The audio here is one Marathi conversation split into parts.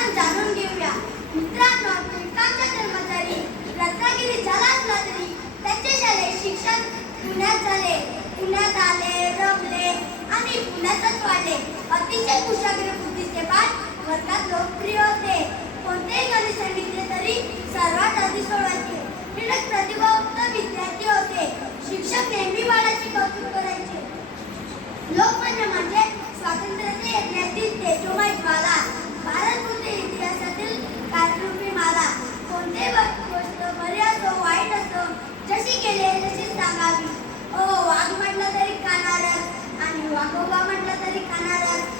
आपण जाणून घेऊया. मित्रांनो टिळकांचा जन्म झाली रत्नागिरी झाला असला तरी त्याचे झाले शिक्षण पुण्यात झाले. पुण्यात आले रमले आणि पुण्यातच वाढले. अतिशय कुशाग्र बुद्धीचे पाठ वर्गात लोकप्रिय होते. कोणतेही गणित सांगितले तरी सर्वात आधी सोडायचे. टिळक प्रतिभावंत विद्यार्थी होते. शिक्षक नेहमी बाळाची कौतुक करायचे. लोकमान्य म्हणजे स्वातंत्र्याचे यज्ञातील तेजोमय ज्वाला. खाणारच म्हटलं तरी खाणारच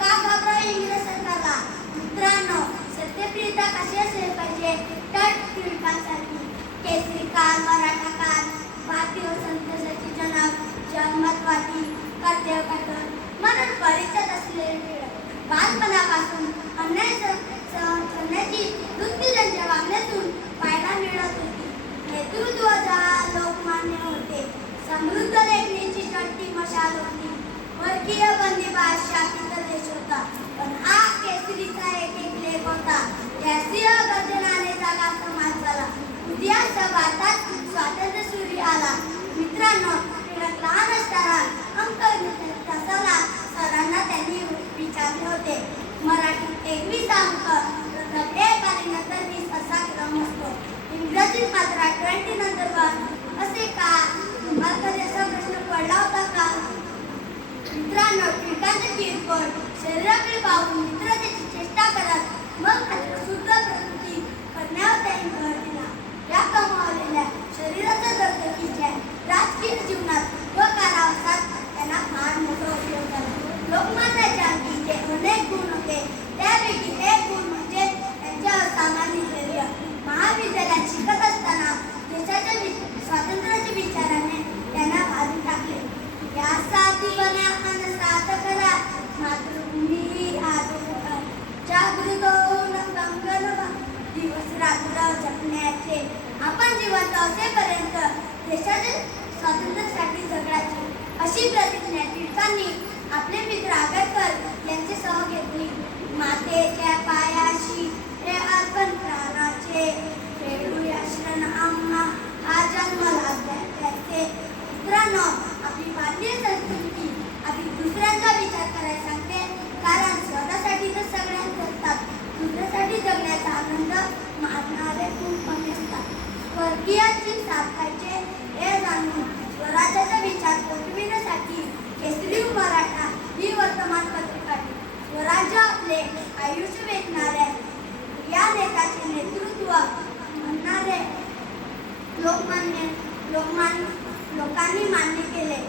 का घाबरा इंग्रज सरकारला? मित्रांनो सत्यप्रियता कशी असेल पाहिजे? तर टिळकांसारखी केसरी काळ मराठा कार भारतीय संत सची जनक जन्मत्वादी कर्तव्य कठोर म्हणून परिचय असलेले टिळक. बालपणापासून वर्गीय बंदीबाज शापित देश होता. पण हा केसरीचा एक एक लेख होता. त्या सिंह गर्जनाने जागा समाज झाला. उद्याच भारतात स्वातंत्र्य सूर्य आला. मित्रांनो टिळक लहान असताना अंक तासाला सरांना त्यांनी विचारले होते. मराठीत एकवीस अंक प्रथम एक आणि नंतर वीस असा क्रम असतो. इंग्रजीत मात्र ट्वेंटी नंतर वन. असे का? तुम्हाला कधी असा प्रश्न पडला होता का? मित्रांनो टिळकांचे किरकोळ शरीराकडे पाहून मित्र त्याची चेष्टा करत मग मात्र शुद्ध प्रकृती करण्यावर त्यांनी भर दिला. या कमावलेल्या शरीराच्या दगदगीच्या राजकीय जीवनात व कारावासात त्यांना फार मोठा उपयोग झाला. लोकमान्य टिळकांचे अनेक गुण होते. त्यापैकी एक गुण म्हणजे त्यांच्या असामान्य धैर्य. महाविद्यालयात शिकत असताना देशाच्या वि- स्वातंत्र्याच्या विचाराने त्यांना भारी टाकले यासाठी बना आणि साथ करा मातृभूमी आदर जागृत होऊन कंगन बा- दिवस रात्र जपण्याचे आपण जिवंत असेपर्यंत देशाच्या स्वातंत्र्यासाठी जगायचे. अशी प्रतिज्ञा टिळकांनी आपले मित्र आंबेडकर यांचे सह घेतली. मातेच्या पायाशी रे अर्पण प्राणाचे. फेडूया शरण आम्हा. हा जन्म लागल्या त्याचे मित्रांनो आपली भारतीय आनंद मानणारे खूप कमी असतात. स्वर्गीयाची साधायचे हे जाणून स्वराज्याचा विचार पोचविण्यासाठी केसरी मराठा ही वर्तमानपत्रे काढली स्वराज्य आपले आयुष्य वेचणाऱ्या या नेत्याचे नेतृत्व म्हणणारे लोकमान्य लोकमान्य लोकांनी मान्य केले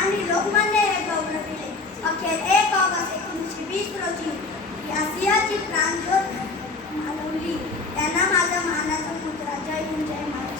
आणि लोकमान्य हे गौरविले. अखेर एक ऑगस्ट एकोणीसशे वीस रोजी आसियाची प्राणज्योत मालवली त्यांना माझा मानाचा पुत्र. जय हिंद जय महाराज